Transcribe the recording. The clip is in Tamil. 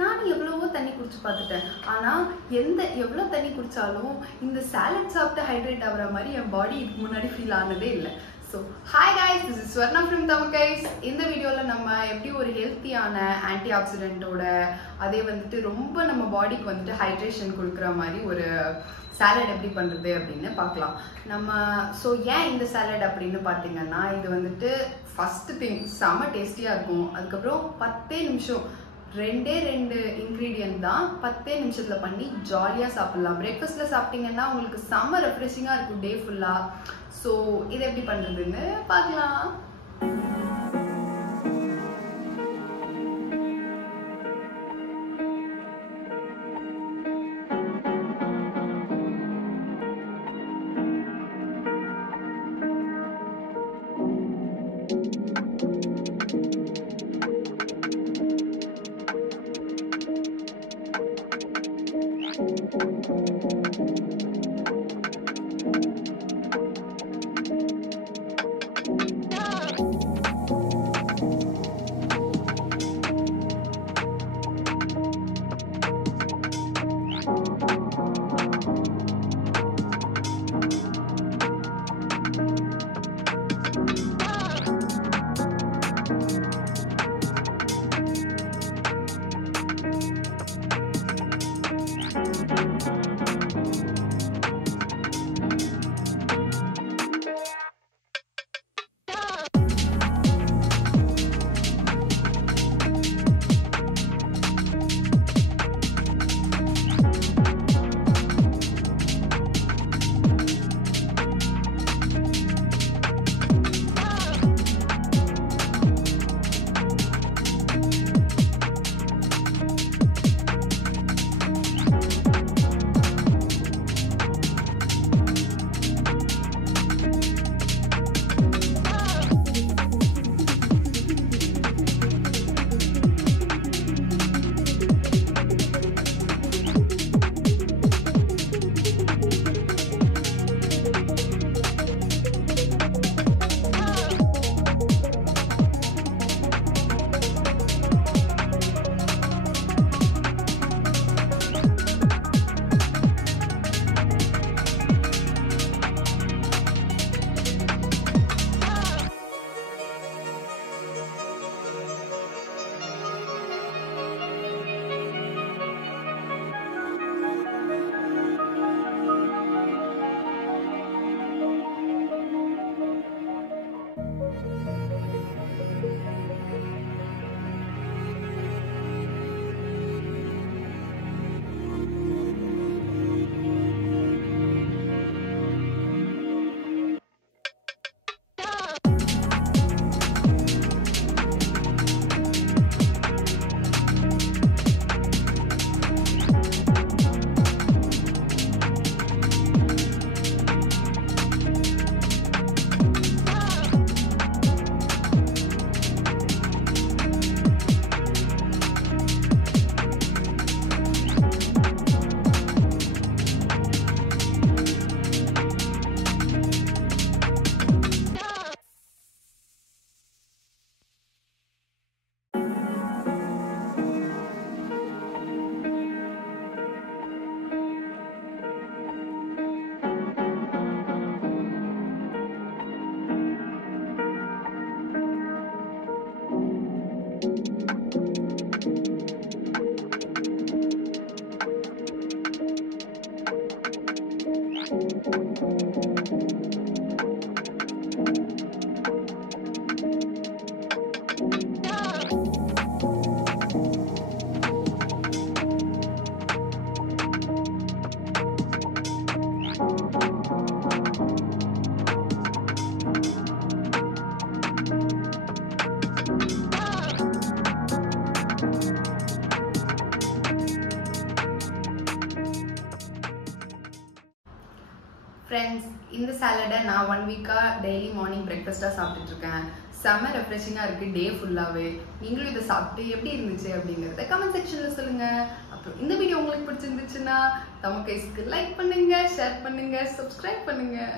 நானும் எவ்வளவோ தண்ணி குடிச்சு பார்த்துட்டேன். ஆனால் எவ்வளோ தண்ணி குடித்தாலும் இந்த சாலட் சாப்பிட்டு ஹைட்ரேட் ஆகிற மாதிரி என் பாடி இதுக்கு முன்னாடி ஃபீல் ஆனதே இல்லை. So hi guys, this is Swarna from Tamakkais. இந்த வீடியோவில் நம்ம எப்படி ஒரு ஹெல்த்தியான ஆன்டி ஆக்சிடென்ட்டோட அதே வந்துட்டு ரொம்ப நம்ம பாடிக்கு வந்துட்டு ஹைட்ரேஷன் கொடுக்குற மாதிரி ஒரு சாலட் எப்படி பண்ணுறது அப்படின்னு பார்க்கலாம். ஸோ ஏன் இந்த சாலட் அப்படின்னு பார்த்தீங்கன்னா, இது வந்துட்டு ஃபஸ்ட்டு திங் செம்ம டேஸ்டியாக இருக்கும். அதுக்கப்புறம் 10 நிமிஷம் 2 இன்க்ரீடியன்ட் தான் 10 நிமிஷத்தில் பண்ணி ஜாலியாக சாப்பிட்லாம். பிரேக்ஃபாஸ்ட்டில் சாப்பிட்டீங்கன்னா உங்களுக்கு செம்ம ரெஃப்ரெஷிங்காக இருக்கும் டே ஃபுல்லாக. ஸோ இதை எப்படி பண்ணுறதுன்னு பார்க்கலாம். ஃப்ரெண்ட்ஸ், இந்த சாலடை நான் 1 வீக்காக டெய்லி மார்னிங் பிரேக்ஃபாஸ்ட்டாக சாப்பிட்டுட்டு இருக்கேன். செம்ம ரெஃப்ரெஷிங்காக இருக்குது டே ஃபுல்லாகவே. நீங்களும் இதை சாப்பிட்டு எப்படி இருந்துச்சு அப்படிங்கிறத கமெண்ட் செக்ஷனில் சொல்லுங்கள். அப்புறம் இந்த வீடியோ உங்களுக்கு பிடிச்சிருந்துச்சுன்னா தமக்கைஸ்க்கு லைக் பண்ணுங்கள், ஷேர் பண்ணுங்கள், சப்ஸ்கிரைப் பண்ணுங்கள்.